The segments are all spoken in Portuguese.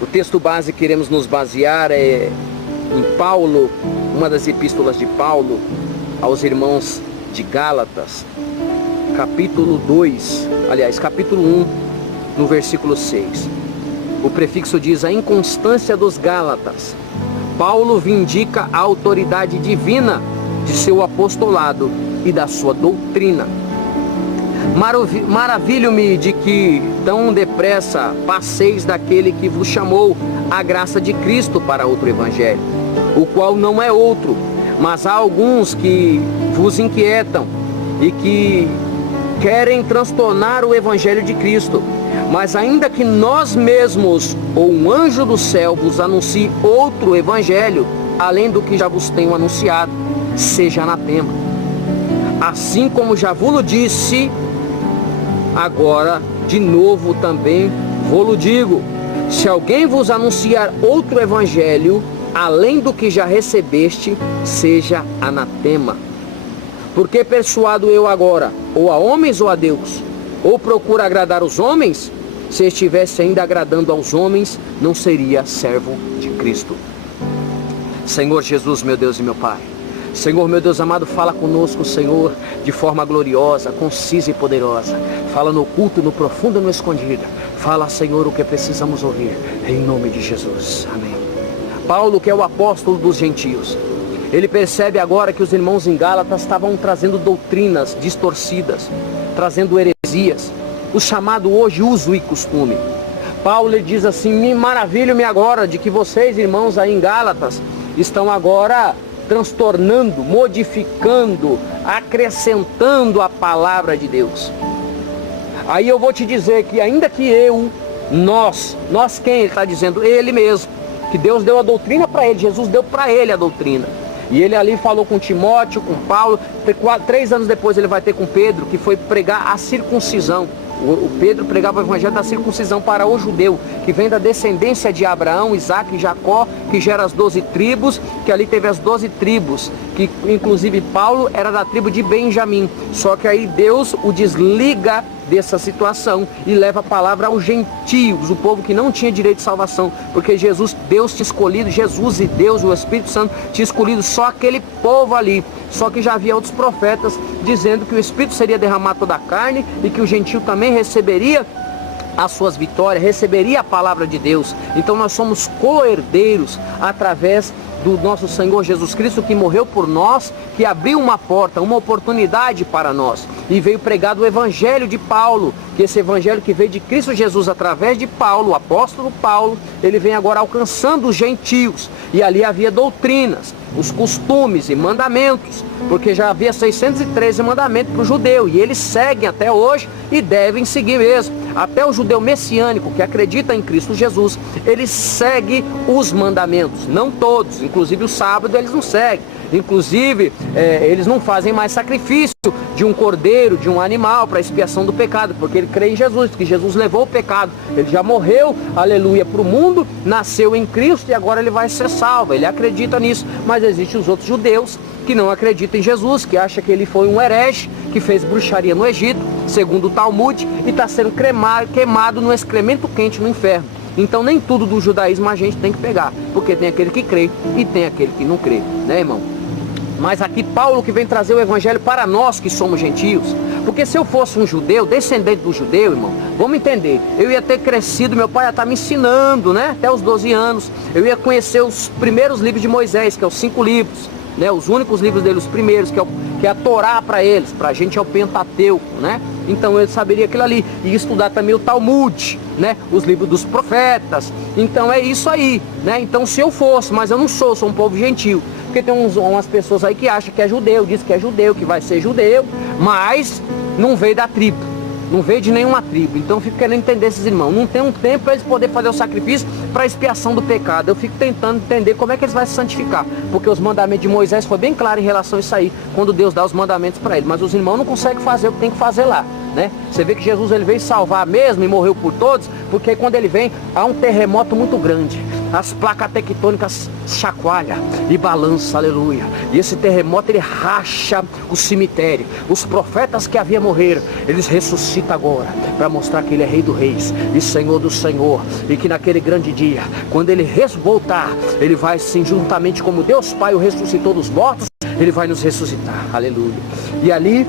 O texto base que iremos nos basear é em Paulo, uma das epístolas de Paulo aos irmãos de Gálatas, capítulo 1, no versículo 6. O prefixo diz: a inconstância dos Gálatas. Paulo vindica a autoridade divina de seu apostolado e da sua doutrina. Maravilho-me de que tão depressa passeis daquele que vos chamou a graça de Cristo para outro evangelho, o qual não é outro, mas há alguns que vos inquietam e que querem transtornar o evangelho de Cristo. Mas ainda que nós mesmos ou um anjo do céu vos anuncie outro evangelho, além do que já vos tenho anunciado, seja anatema. Assim como já vos disse, agora de novo também vou-lo digo: se alguém vos anunciar outro evangelho, além do que já recebeste, seja anatema. Porque persuado eu agora, ou a homens ou a Deus? Ou procura agradar os homens? Se estivesse ainda agradando aos homens, não seria servo de Cristo. Senhor Jesus, meu Deus e meu Pai, Senhor, meu Deus amado, fala conosco, Senhor, de forma gloriosa, concisa e poderosa. Fala no oculto, no profundo e no escondido. Fala, Senhor, o que precisamos ouvir, em nome de Jesus. Amém. Paulo, que é o apóstolo dos gentios, ele percebe agora que os irmãos em Gálatas estavam trazendo doutrinas distorcidas, trazendo heresias, o chamado hoje uso e costume. Paulo ele diz assim: me maravilho-me agora de que vocês, irmãos aí em Gálatas, estão agora transtornando, modificando, acrescentando a palavra de Deus. Aí eu vou te dizer que ainda que nós quem ele está dizendo? Ele mesmo, que Deus deu a doutrina para ele, Jesus deu para ele a doutrina. E ele ali falou com Timóteo, com Paulo. 3 anos depois ele vai ter com Pedro, que foi pregar a circuncisão. O Pedro pregava o evangelho da circuncisão para o judeu, que vem da descendência de Abraão, Isaac e Jacó, que gera as 12 tribos, que ali teve as 12 tribos, que inclusive Paulo era da tribo de Benjamim. Só que aí Deus o desliga dessa situação e leva a palavra aos gentios, o povo que não tinha direito de salvação, porque Deus tinha escolhido, Jesus e Deus, o Espírito Santo, tinha escolhido só aquele povo ali. Só que já havia outros profetas dizendo que o Espírito seria derramado toda a carne e que o gentio também receberia as suas vitórias, receberia a palavra de Deus. Então nós somos co-herdeiros através do nosso Senhor Jesus Cristo, que morreu por nós, que abriu uma porta, uma oportunidade para nós, e veio pregar o evangelho de Paulo, que esse evangelho que veio de Cristo Jesus através de Paulo, o apóstolo Paulo, ele vem agora alcançando os gentios, e ali havia doutrinas, os costumes e mandamentos, porque já havia 613 mandamentos para o judeu, e eles seguem até hoje e devem seguir mesmo. Até o judeu messiânico que acredita em Cristo Jesus, ele segue os mandamentos, não todos, inclusive o sábado eles não seguem, inclusive eles não fazem mais sacrifício de um cordeiro, de um animal para expiação do pecado, porque ele crê em Jesus, que Jesus levou o pecado, ele já morreu, aleluia, para o mundo, nasceu em Cristo e agora ele vai ser salvo, ele acredita nisso. Mas existem os outros judeus que não acreditam em Jesus, que acham que ele foi um herege, que fez bruxaria no Egito, segundo o Talmud, e está sendo queimado no excremento quente no inferno. Então nem tudo do judaísmo a gente tem que pegar, porque tem aquele que crê e tem aquele que não crê, né, irmão? Mas aqui Paulo que vem trazer o evangelho para nós que somos gentios, porque se eu fosse um judeu, descendente do judeu, irmão, vamos entender, eu ia ter crescido, meu pai ia estar me ensinando, né, até os 12 anos, eu ia conhecer os primeiros livros de Moisés, que é os 5 livros, né, os únicos livros dele, os primeiros, que é a Torá para eles, para a gente é o Pentateuco, né? Então ele saberia aquilo ali, e estudar também o Talmud, né? Os livros dos profetas. Então é isso aí, né? Então se eu fosse, mas eu não sou um povo gentil, porque tem umas pessoas aí que acham que é judeu, diz que é judeu, que vai ser judeu, mas não veio da tribo, não veio de nenhuma tribo. Então eu fico querendo entender esses irmãos, não tem um tempo para eles poderem fazer o sacrifício para expiação do pecado. Eu fico tentando entender como é que eles vão se santificar, porque os mandamentos de Moisés foi bem claro em relação a isso aí, quando Deus dá os mandamentos para ele, mas os irmãos não conseguem fazer o que tem que fazer lá, né? Você vê que Jesus ele veio salvar mesmo e morreu por todos, porque quando ele vem há um terremoto muito grande. as placas tectônicas chacoalham e balançam, aleluia. E esse terremoto, ele racha o cemitério. Os profetas que haviam morrido, eles ressuscitam agora, para mostrar que ele é Rei dos Reis e Senhor do Senhor. E que naquele grande dia, quando ele voltar, ele vai sim, juntamente como Deus Pai o ressuscitou dos mortos, ele vai nos ressuscitar, aleluia. E ali,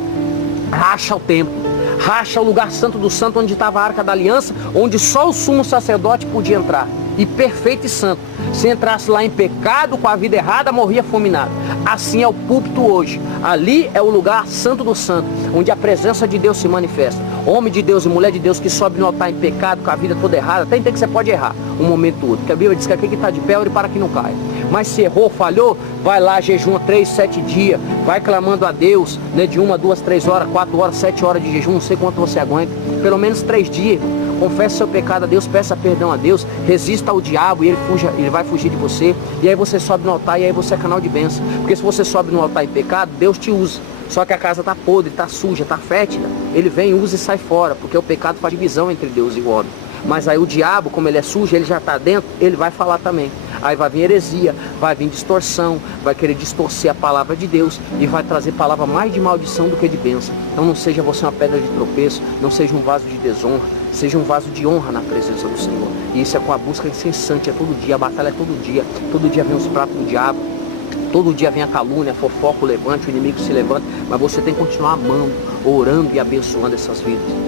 racha o templo, racha o lugar santo do santo, onde estava a Arca da Aliança, onde só o sumo sacerdote podia entrar, e perfeito e santo. Se entrasse lá em pecado, com a vida errada, morria fulminado. Assim é o púlpito hoje. Ali é o lugar santo do santo, onde a presença de Deus se manifesta. Homem de Deus e mulher de Deus que sobe no altar em pecado, com a vida toda errada, até entender que você pode errar um momento todo, porque a Bíblia diz que aquele que está de pé, ore para que não caia. Mas se errou, falhou, vai lá, jejuma 3, 7 dias, vai clamando a Deus, né, de 1, 2, 3 horas, 4 horas, 7 horas de jejum, não sei quanto você aguenta, pelo menos 3 dias. Confesse seu pecado a Deus, peça perdão a Deus, resista ao diabo e ele vai fugir de você. E aí você sobe no altar e aí você é canal de bênção. Porque se você sobe no altar em pecado, Deus te usa. Só que a casa está podre, está suja, está fétida. Ele vem, usa e sai fora, porque o pecado faz divisão entre Deus e o homem. Mas aí o diabo, como ele é sujo, ele já está dentro, ele vai falar também. Aí vai vir heresia, vai vir distorção, vai querer distorcer a palavra de Deus e vai trazer palavra mais de maldição do que de bênção. Então não seja você uma pedra de tropeço, não seja um vaso de desonra, seja um vaso de honra na presença do Senhor. E isso é com a busca incessante, é todo dia, a batalha é todo dia vem os pratos do diabo, todo dia vem a calúnia, a fofoca, o levante, o inimigo se levanta, mas você tem que continuar amando, orando e abençoando essas vidas.